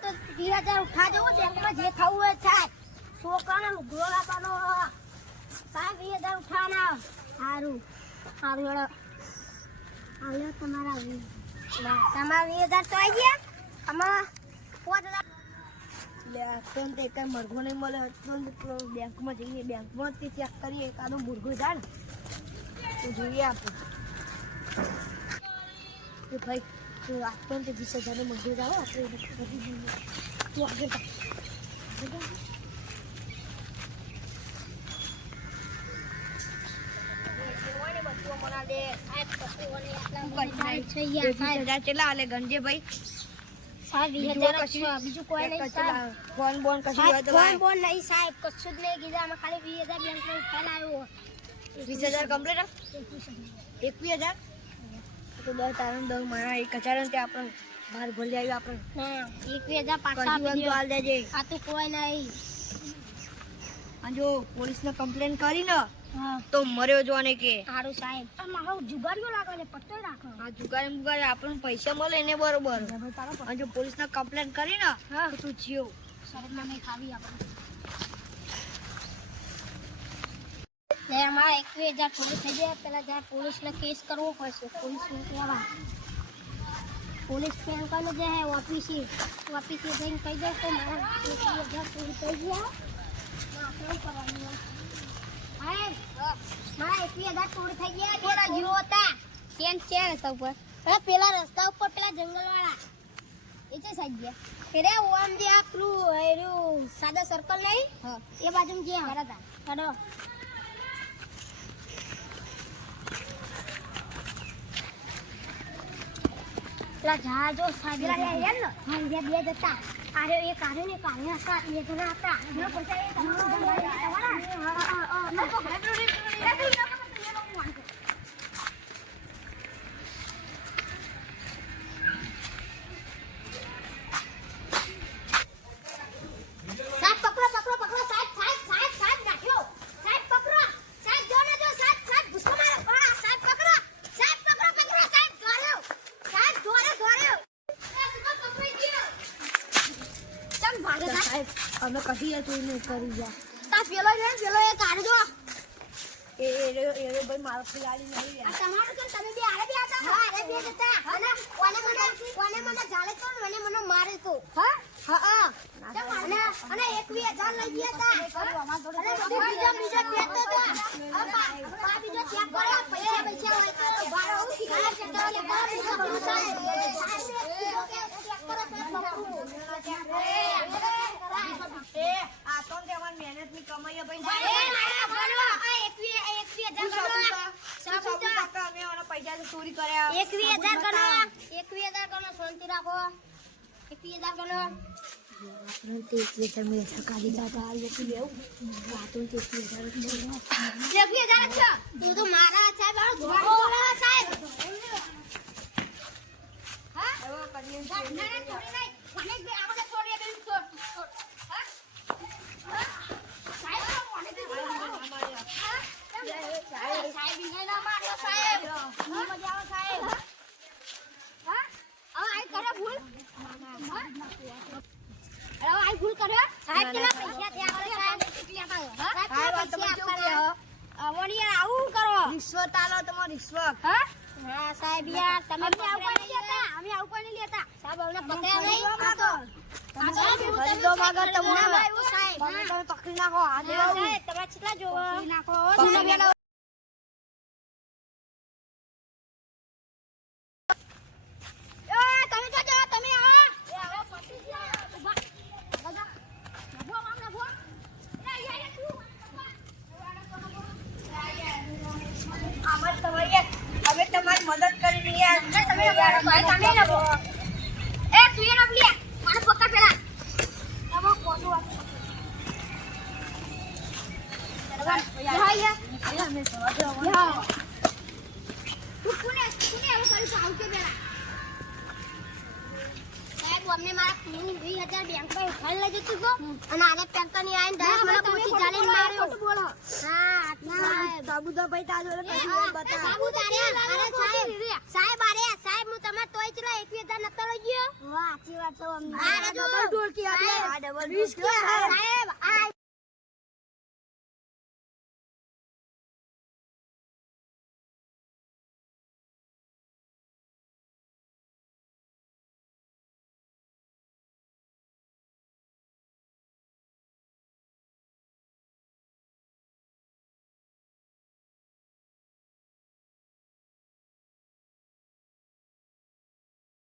20,000 ઉઠા જવું બેંકમાં જે ખાવું હોય થાય છોકરાને લુગડો લાવવાનો સાહેબ 20,000 ઉઠાના સારું સારું હેડો હાલો તમારા 20,000 તો આવી ગયા આમાં 5,000 લે ફોન તે કઈ મરઘો નહીં મળે તો બેંકમાં જઈએ બેંકમાં તે ચેક કરીએ એકાદો મુરઘો જાય ને તો જોઈએ આપણે તો ભાઈ તો આપતો ને 20,000 મુરઘો જાવ આપણે બધી જોઈએ તો આગળ બીજું કોઈ નહીં ફોન બોન નહીં સાહેબ કશું જ નહીં કીધા અમે ખાલી 20,000 બેંકમાં ઉઠાઈને આવ્યો 20,000 કમ્પ્લીટ 21,000 તો 10 તારણ 10 મારા 1,000 ત્યાં આપણે બહાર ભરી આવ્યું આપણે હા 21,000 પાછા હાલ દેજે આ તો કોઈ નહીં આ જો પોલીસને કમ્પ્લેન કરી ને તો મર્યો જોને કે સારું સાહેબ મારો જુગારીઓ લાગે છે પટ્ટો રાખો હા જુગારી મુગારી આપણને પૈસા મળે ને બરોબર અને જો પોલીસને કમ્પ્લેન કરી ને તો તું જીવ શરમમાં નહીં ખાવી આપણે લે અમારે 21,000 પોલીસ થઈ જાય પેલા જ્યાં પોલીસને કેસ કરવો પડશે પોલીસને કહેવા પોલીસ ફેન કરીને જે હે ઓફિસે જઈને કહી દો તો મારા 21,000 પૂરી થઈ ગયા આપણે કરવાનું મારા 21,000 પૂરી થઈ ગયા થોડા જીવો હતા કેમ છે રસ્તા ઉપર પેલા રસ્તા ઉપર પેલા જંગલ વાળા એ છે સાઈડ ગયા ફેરે ઓમ જે આપણું સાદા સર્કલ નહીં એ બાજુ જે હરાતા ચડો પેલા જહાજો સાગરા રહ્યા ને હા બે જતા આરે એક આરે ને કાલે હતા એ જણા હતા એનો પૈસા એ અમે કદી જોઈ નહીં કરી ગયા તા પેલો એ કાઢજો એ ભાઈ મારો ખિલાડી નહીં આ તમારું કે તમે બે આરે બે હતા હા આરે બે હતા અને કોને મને જાળે તો મને મારે તો હા હા અને 21,000 લઈ ગયા હતા અને બીજો પેતો હતા બીજો ચેક કરો પૈસા હોય તો બારો ખિલાડી ચેક આ તો દેવાન મહેનત ની કમાઈ ભાઈ અમે ઓના પૈસા ચોરી કર્યા 21,000 ગણો શાંતિ રાખો 21,000 ગણો આપણે 21,000 મેં સકાડી દાદા આ લોકો લેવું વાતો 21,000 છે એ તો મારા સાહેબ ધોળા સાહેબ હા એવો કરીએ ના છોડી નહીં મને બે આપણે છોડીએ બે છોડ હા સાહેબ મને દે સાહેબ ઇને ના માર્યો સાહેબ મજા આવે સાહેબ હા આઈ કરે ભૂલ આઈ ભૂલ કર્યો સાહેબ કેટલા પૈસા થયા કરે સાહેબ કેટલા સાહેબ પૈસા આપવા વણિયા આવું કરો રિશ્વત આલો તમે રિશ્વત હા હા સાહેબ યાર તમે આવું કોઈ નહીં લેતા અમે આવું કોઈ નહીં લેતા સાહેબ અમને પકડ્યા નહીં આ તો ફરીદો માગર તમને સાહેબ તમે પકડી નાખો આ સાહેબ તમે કેટલા જોવો પકડી નાખો તમારી મદદ કરી યાર તમે ના એ તું એ ના લે મારે પકડ પેલા તમે કોટો યા મે સવા દે તું કોને આવું કરી આવ કે પેલા સાહેબ અમને મારા 20,000 બેંકમાં ઉઠાઈ લઈ જતું અને આને પેન્કની આઈને ડાયરેક્ટ મને પૂછી ચાલીને માર્યો બોલો હા સાહેબ સાબુ તો ભાઈ તાજો કશું વાત બતા સાબુ સાહેબ સાહેબ હું તમાર તોય ચલા 21000 નતો લઈ ગયો વાહ સાચી વાત તો અમને આ ડબલ ઢોલકી આપે આ ડબલ સાહેબ